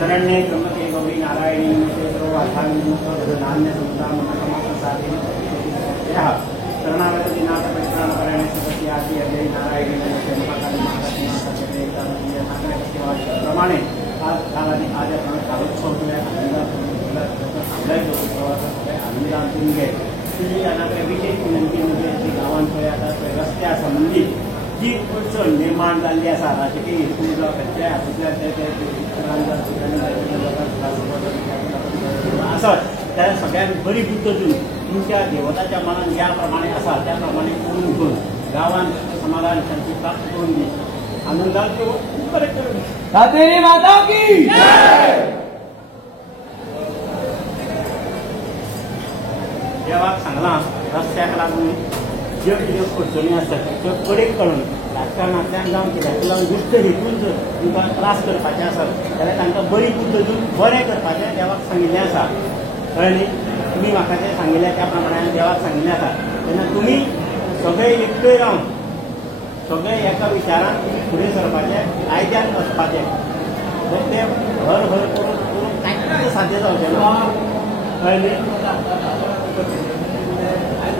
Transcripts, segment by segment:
शरण्ये ब्रह्मके गौरी नारायणी नमस्ते नान्य शरणागतनाथ परित्राणपरायणे सतती आदि अजय नारायणी नमस्ते महाकाली महालक्ष्मी प्रमाणे आज आज आपण कालोत्सव आनंदात विशेष विनंती म्हणजे गावांकडे आता रस्त्या संबंधित जी अडचण निर्माण जाल्ली आसा राजकीय हेतून जावं खंयच्याय हातूंतल्यान आसत त्या सगळ्यांत बरी बुद्ध दिवन तुमच्या देवताच्या मनात ज्या प्रमाणे आसा त्या प्रमाणे करून घेवन गांवांत समाधान शांती प्राप्त करून दी आनंदात खूप बरें करून सातेरी माता की देवाक सांगलां रस्त्याक लागून ज्यो कितें अडचणी आसतात त्यो कडेक काडून राजकारणांतल्यान जावं कित्याक लागून दुश्ट हेतून जर तुमकां त्रास करपाचे आसत जाल्यार तांकां बरी बुद्ध दिवन बरें करपाचें देवाक सांगिल्लें आसा कळ्ळें तुमी म्हाका जें सांगिल्लें त्या प्रमाणे देवाक सांगिल्लें आसा तेन्ना तुमी सगळे एकठांय रावन सगळे एका विचारान फुडें सरपाचें कायद्यान वचपाचें तें हर हर करून कांयच सादें जावचें ना कळ्ळें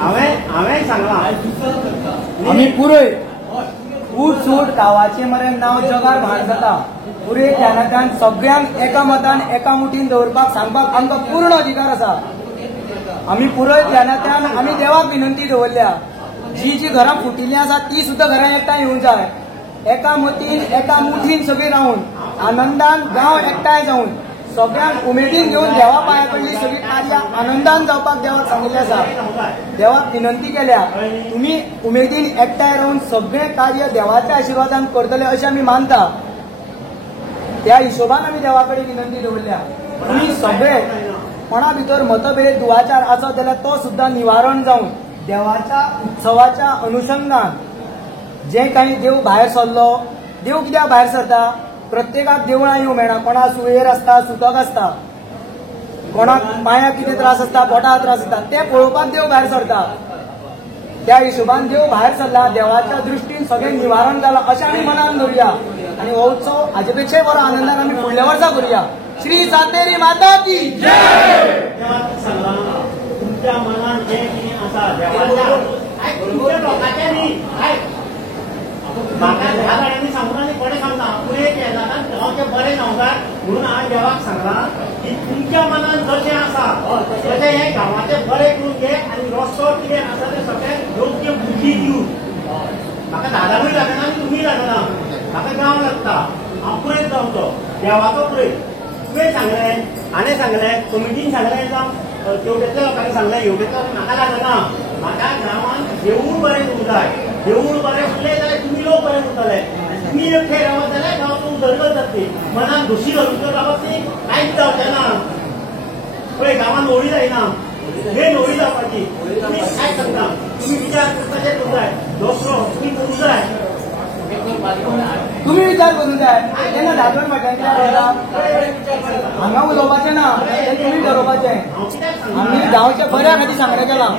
हांवें सांगलां आमी पुरय उठ सूट गांवाचें मरे नांव जगार भायर जाता पुरे ध्यानांतल्यान सगळ्यांक एका मतान एका मुठीन दवरपाक सांगपाक आमकां पूर्ण अधिकार आसा आमी पुरय ध्यानांतल्यान आमी देवाक विनंती दवरल्या जी जी घरां फुटिल्लीं आसा ती सुद्दां घरां एकठांय येवंक जाय एका मतीन एका मुठीन सगळीं रावन आनंदान गांव एकठांय जावन सगळ्यांक उमेदीन घेवन देवा पांया कडली सगळी कार्यां आनंदान जावपाक देवाक सांगिल्लें आसा देवाक विनंती केल्या तुमी उमेदीन एकठांय रावन सगळें कार्य देवाच्या आशिर्वादान करतले अशें आमी मानता त्या हिशोबान आमी देवा कडेन विनंती दवरल्या तुमी सगळे कोणा भितर मतभेद दुआचार आसत जाल्यार तो सुद्दां निवारण जावन देवाच्या उत्सवाच्या अनुशंगान जे काही देव भायर सरलो देव कित्याक भायर सरता प्रत्येकाक देवळां येवं मेळना कोणाक सुयेर आसता सुतक आसता कोणाक पांयाक कितें त्रास आसता पोटाक त्रास आसता ते पळोवपाक देव भायर सरता त्या हिशोबान देव भायर सरला देवाच्या दृश्टीन सगळें निवारण जालां अशें आमी मनान धरुया आनी हो उत्सव हाजे पेक्षाय बरो आनंदान आमी फुडल्या वर्सा करुया श्री सातेरी माता की जय तुमच्या मनात जे कितें आसा देवाच्या लोकांचें न्ही म्हाका ह्या गाड्यांनी सांगून आनी कोणें सांगना पुरे केदारान गांवचें बरें जावंक जाय म्हणून हांवें देवाक सांगलां की तुमच्या मनात जशें आसा तशें हें गांवाचें बरें करून घे आनी रस्तो कितें आसा तें सगळ्यांक योग्य बुद्धी दिवं म्हाका दादारूय लागना आनी तुमीय लागना म्हाका गांव लागता हांव पुरयत जावचो देवाचो पुरय तुवें सांगलें हाणें सांगलें कमिटीन सांगलें जावं तेवटेतल्या लोकांनी सांगलें हेवटेतल्या म्हाका लागना म्हाका गांवांत देवूळ बरें करूंक जाय देवूळ बरें उरलें जाल्यार तुमी लोक बरें उरतले तुमी एकठांय रावत जाल्यार गांवांत उदरगत जातली मनान दोशी घालून रावप न्ही कांयच जावचें ना पळय गांवांत होळी जायना मेन होळी जावपाची तुमी कांयच सांगता तुमी विचार करपाचें करूंक जाय दुसरो तुमी करूंक जाय तुम्ही विचार करूंक जाय तेन्ना धाकण फाटल्यान हांगा उलोवपाचें ना तें तुमी ठरोवपाचें आमी गांवचे बऱ्या खातीर सांगलें केलां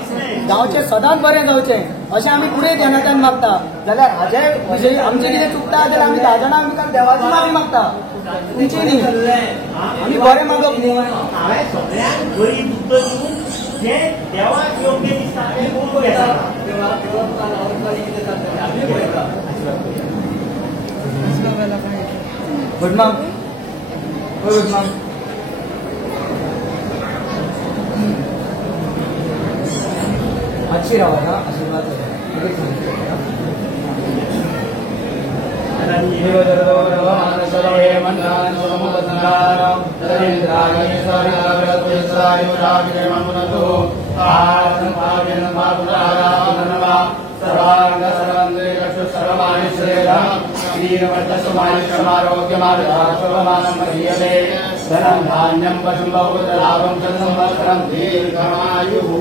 गांवचें सदांच बरें जावचें अशें आमी पुरे ध्यानांतल्यान मागता जाल्यार हाजे विशयी आमचें कितें चुकता जाल्यार आमी 10 जाणां आमी देवाची माफी मागता तुमची न्ही आमी बरें मागप न्ही हांवें सगळ्यांक बरी बुद्ध दिवन जे देवाक योग्य दिसता तें करून घेता गुड मॉम गुड मॉम अच्छी रहा ना आशीर्वाद धनं धान्यं पशुं बहुलाभं संवत्सरं दीर्घमायुः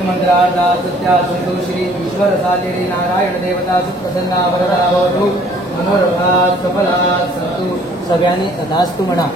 मंत्रार्था सत्या संतो श्री ईश्वर सातेरी नारायण देवता सुप्रसन्ना वरदा भवतु मनोरथा सफला संतु सगळ्यांनी तथास्तु म्हणा.